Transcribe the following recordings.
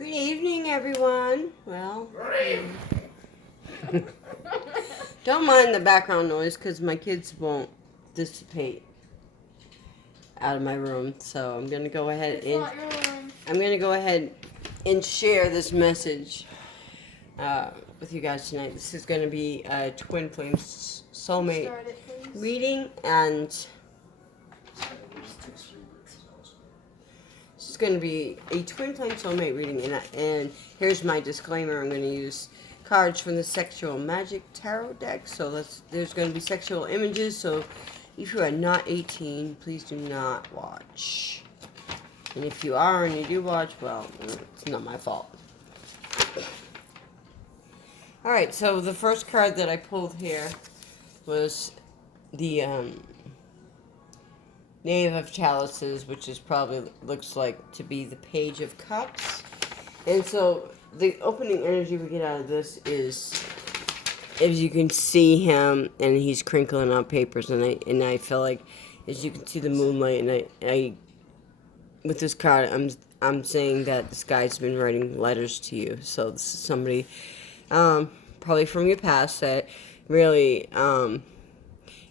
Good evening, everyone. Well, don't mind the background noise because my kids won't dissipate out of my room. So I'm gonna go ahead and share this message with you guys tonight. This is gonna be a twin flame soulmate reading, and this is going to be a twin flame soulmate reading, and here's my disclaimer. I'm going to use cards from the Sexual Magic Tarot deck. So there's going to be sexual images, so if you are not 18, please do not watch. And if you are and you do watch, well, it's not my fault. Alright, so the first card that I pulled here was the Knave of Chalices, which is probably looks like to be the Page of Cups. And so the opening energy we get out of this is, as you can see him, and he's crinkling out papers, and I feel like, as you can see the moonlight, and I with this card, I'm saying that this guy's been writing letters to you. So this is somebody, probably from your past, that really,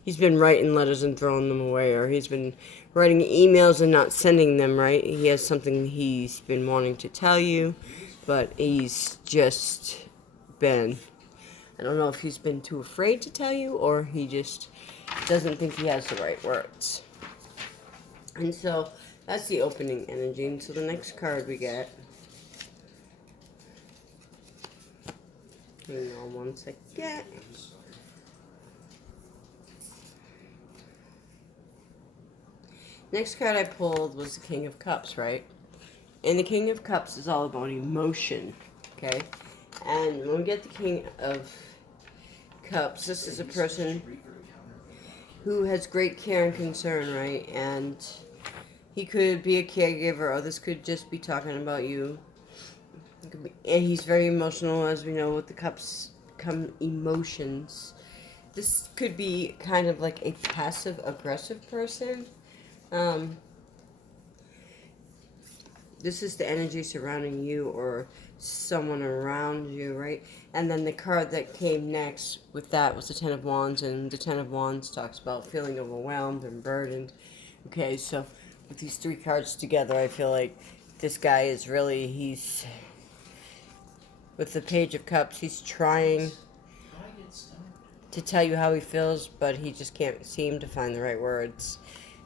he's been writing letters and throwing them away, or he's been writing emails and not sending them, right? He has something he's been wanting to tell you, but he's just been, I don't know if he's been too afraid to tell you, or he just doesn't think he has the right words. And so that's the opening energy. And so the next card we get, hang on one second. Next card I pulled was the King of Cups, right? And the King of Cups is all about emotion, okay? And when we get the King of Cups, this is a person who has great care and concern, right? And he could be a caregiver, or this could just be talking about you. And he's very emotional, as we know, with the cups come emotions. This could be kind of like a passive-aggressive person. This is the energy surrounding you or someone around you, right? And then the card that came next with that was the Ten of Wands, and the Ten of Wands talks about feeling overwhelmed and burdened. Okay, so with these three cards together, I feel like this guy is really, he's, with the Page of Cups, he's trying to tell you how he feels, but he just can't seem to find the right words.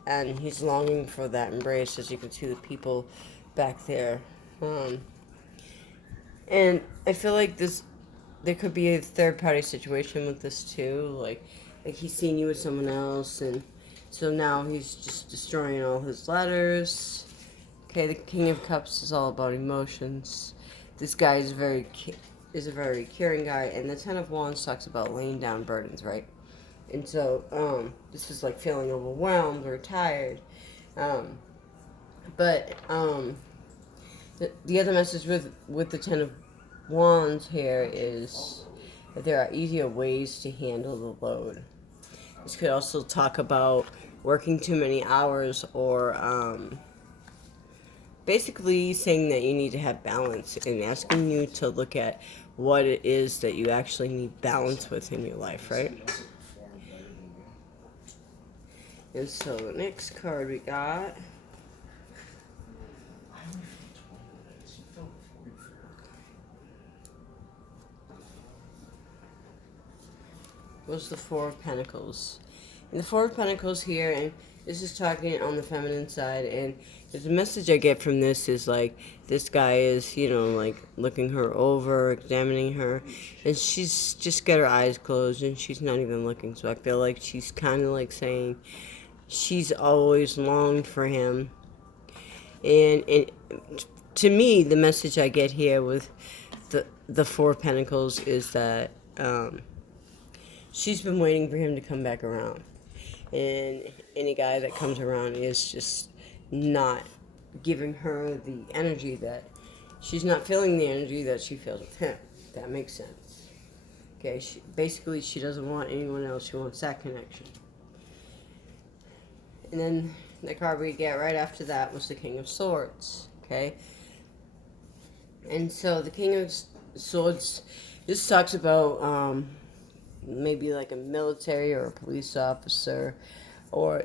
And he's longing for that embrace, as you can see the people back there. And I feel like there could be a third-party situation with this too. Like he's seeing you with someone else, and so now he's just destroying all his letters. Okay, the King of Cups is all about emotions. This guy is a very caring guy, and the Ten of Wands talks about laying down burdens, right? And so, this is like feeling overwhelmed or tired. But the other message with the Ten of Wands here is that there are easier ways to handle the load. This could also talk about working too many hours, or basically saying that you need to have balance, and asking you to look at what it is that you actually need balance with in your life, right? And so the next card we got was the Four of Pentacles. And the Four of Pentacles here, and this is talking on the feminine side, and the message I get from this is like, this guy is, like looking her over, examining her, and she's just got her eyes closed and she's not even looking. So I feel like she's kind of like saying she's always longed for him. And to me, the message I get here with the Four of Pentacles is that she's been waiting for him to come back around. And any guy that comes around is just not giving her the energy that, she's not feeling the energy that she feels with him. If that makes sense. Okay, basically she doesn't want anyone else, she wants that connection. And then the card we get right after that was the King of Swords. Okay, And so the King of Swords, this talks about maybe like a military or a police officer, or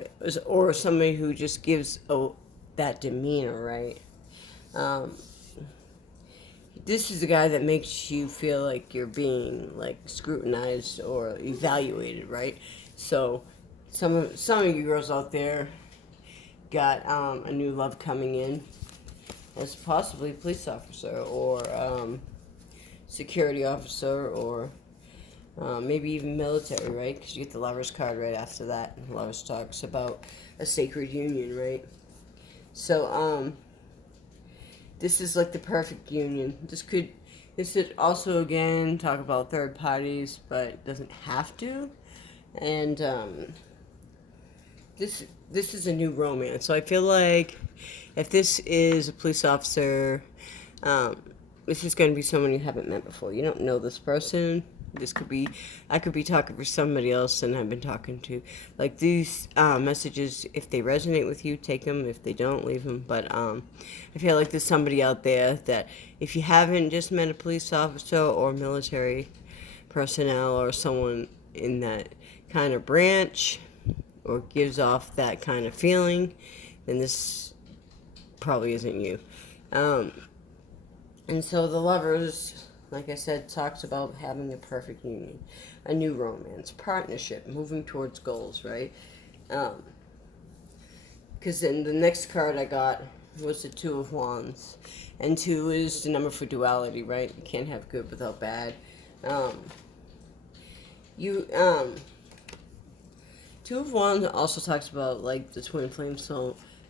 somebody who just gives that demeanor, right? Um, this is the guy that makes you feel like you're being like scrutinized or evaluated, right? So some of you girls out there got a new love coming in as possibly a police officer or security officer or maybe even military, right? Because you get the Lover's card right after that. Lovers talks about a sacred union, right? So this is like the perfect union. This could also again talk about third parties, but it doesn't have to. And this is a new romance. So I feel like if this is a police officer, this is going to be someone you haven't met before. You don't know this person. This could be, I could be talking for somebody else than I've been talking to. Like these messages, if they resonate with you, take them. If they don't, leave them. But I feel like there's somebody out there that if you haven't just met a police officer or military personnel or someone in that kind of branch or gives off that kind of feeling, then this probably isn't you. And so the Lovers, like I said, talks about having a perfect union, a new romance, partnership, moving towards goals, right? Because then the next card I got was the Two of Wands. And 2 is the number for duality, right? You can't have good without bad. Two of Wands also talks about like the twin flame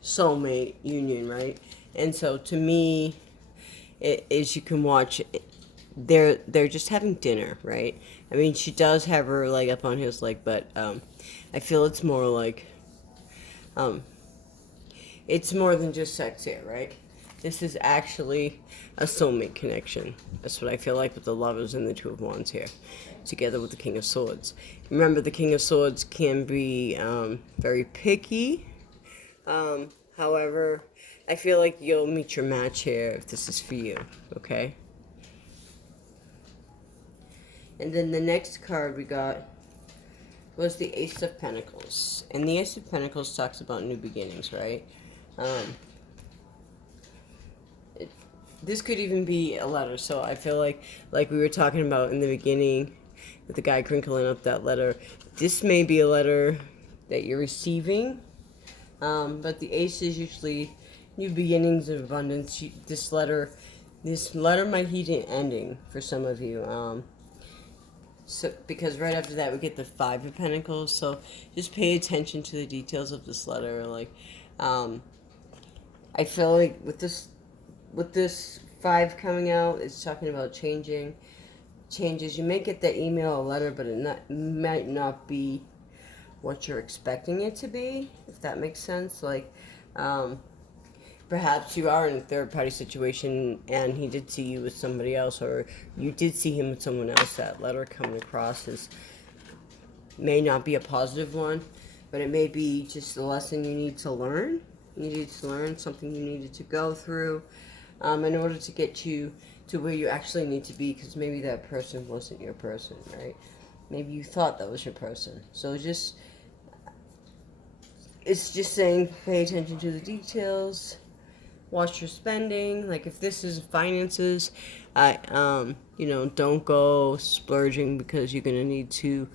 soulmate union, right? And so to me, it is you can watch. They're just having dinner, right? I mean, she does have her leg up on his leg, but I feel it's more like it's more than just sex here, right? This is actually a soulmate connection. That's what I feel like with the Lovers and the Two of Wands here, together with the King of Swords. Remember, the King of Swords can be very picky. However, I feel like you'll meet your match here if this is for you, okay? And then the next card we got was the Ace of Pentacles. And the Ace of Pentacles talks about new beginnings, right? This could even be a letter. So I feel like we were talking about in the beginning with the guy crinkling up that letter, this may be a letter that you're receiving. But the Ace is usually new beginnings of abundance. This letter might heed an ending for some of you. So because right after that we get the Five of Pentacles. So just pay attention to the details of this letter. Like, I feel like with this 5 coming out, it's talking about changes. You may get that email or letter, but it might not be what you're expecting it to be, if that makes sense. Like, perhaps you are in a third-party situation and he did see you with somebody else, or you did see him with someone else. That letter coming across may not be a positive one, but it may be just a lesson you need to learn. You needed to learn something you needed to go through in order to get you to where you actually need to be, because maybe that person wasn't your person, right? Maybe you thought that was your person. So it's just saying pay attention to the details, watch your spending. Like if this is finances, don't go splurging because you're gonna need to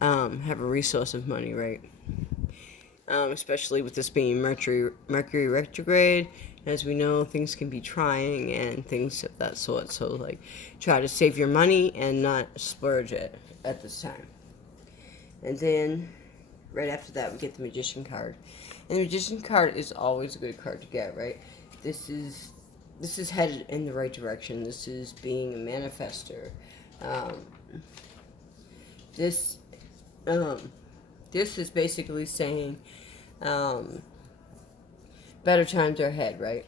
have a resource of money, right? Especially with this being Mercury retrograde. As we know, things can be trying and things of that sort. So like, try to save your money and not splurge it at this time. And then right after that, we get the Magician card. And the Magician card is always a good card to get, right? This is headed in the right direction. This is being a manifester. This is basically saying better times are ahead, right?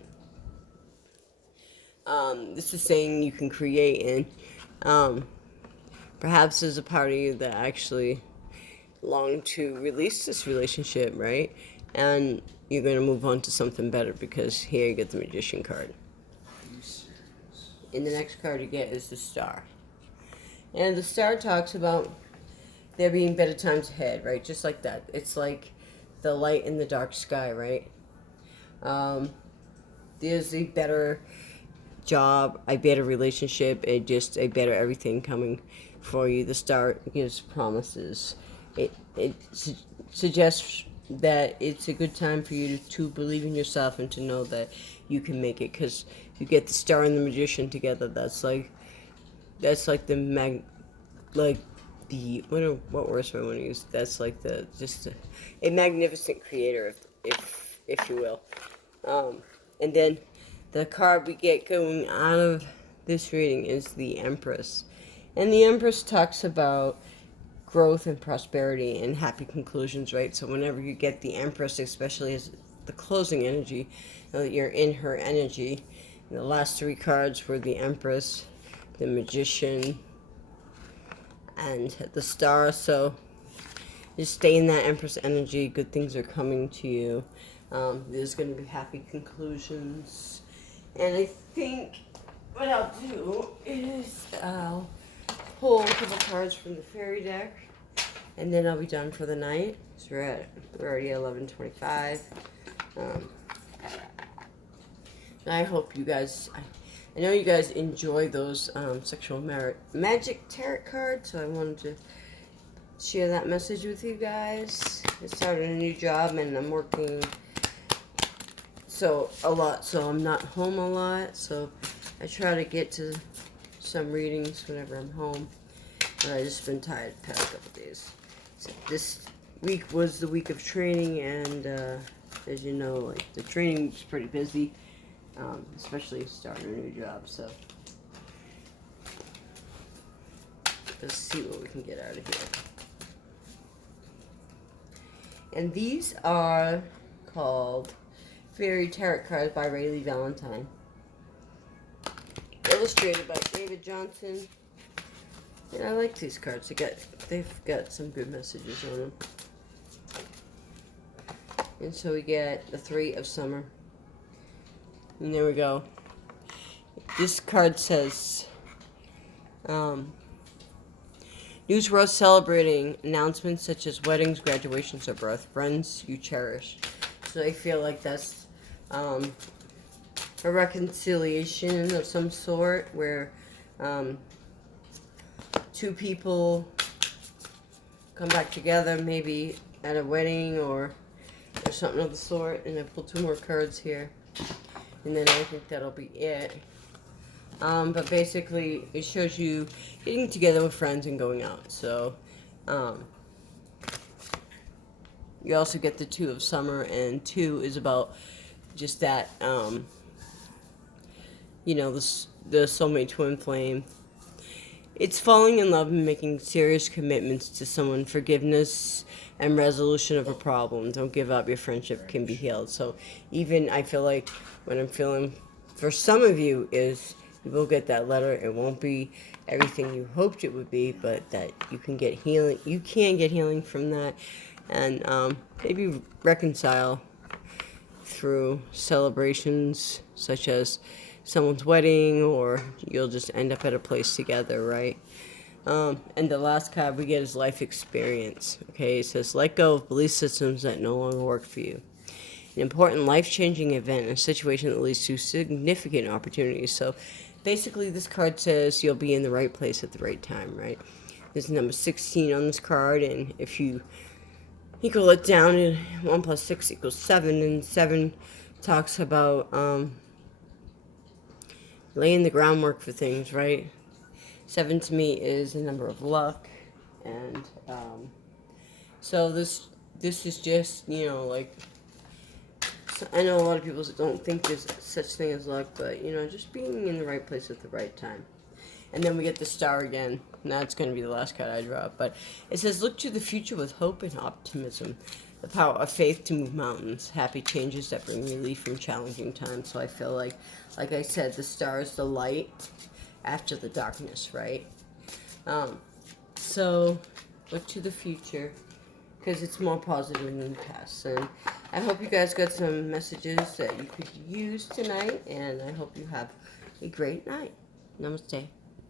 This is saying you can create, and perhaps there's a part of you that actually long to release this relationship, right? And you're going to move on to something better because here you get the Magician card. And the next card you get is the Star. And the Star talks about there being better times ahead, right? Just like that. It's like the light in the dark sky, right? There's a better job, a better relationship, and just a better everything coming for you. The Star gives promises. It suggests that it's a good time for you to believe in yourself and to know that you can make it, because you get the Star and the Magician together. That's like the what words do I want to use? That's like a magnificent creator, if you will. And then the card we get going out of this reading is the Empress, and the Empress talks about growth and prosperity and happy conclusions, right? So whenever you get the Empress, especially as the closing energy, know that you're in her energy. And the last three cards were the Empress, the Magician, and the Star. So just stay in that Empress energy. Good things are coming to you. There's going to be happy conclusions. And I think what I'll do is I'll pull a couple cards from the fairy deck, and then I'll be done for the night. So we're already at 11:25. I hope you guys, I know you guys enjoy those sexual magic tarot cards, so I wanted to share that message with you guys. I started a new job and I'm working a lot, so I'm not home a lot, so I try to get to some readings whenever I'm home, but I just been tired the past couple days. So this week was the week of training, and as you know, like, the training was pretty busy, especially starting a new job. So let's see what we can get out of here. And these are called Fairy Tarot Cards by Rayleigh Valentine, illustrated by David Johnson. And I like these cards. They've got some good messages on them. And so we get the Three of Summer. And there we go. This card says, news world celebrating announcements such as weddings, graduations, or birth, friends you cherish. So I feel like that's a reconciliation of some sort, where two people come back together, maybe at a wedding or something of the sort. And I pulled two more cards here, and then I think that'll be it. But basically, it shows you getting together with friends and going out. So you also get the Two of Summer, and two is about just that, you know, the soulmate twin flame. It's falling in love and making serious commitments to someone, forgiveness and resolution of a problem. Don't give up, your friendship can be healed. So even I feel like what I'm feeling for some of you is you will get that letter. It won't be everything you hoped it would be, but that you can get healing. You can get healing from that, and maybe reconcile through celebrations such as someone's wedding, or you'll just end up at a place together, right? And the last card we get is life experience. Okay, it says, let go of belief systems that no longer work for you. An important life-changing event, a situation that leads to significant opportunities. So basically this card says you'll be in the right place at the right time, right? There's number 16 on this card, and if you equal it down, and 1 plus 6 equals 7, and 7 talks about laying the groundwork for things, right? 7 to me is a number of luck, and so this is just, you know, like, I know a lot of people don't think there's such thing as luck, but, you know, just being in the right place at the right time. And then we get the Star again. Now it's going to be the last card I draw, but it says, look to the future with hope and optimism. The power of faith to move mountains. Happy changes that bring relief from challenging times. So I feel like I said, the Star is the light after the darkness, right? So look to the future, because it's more positive than the past. And I hope you guys got some messages that you could use tonight, and I hope you have a great night. Namaste.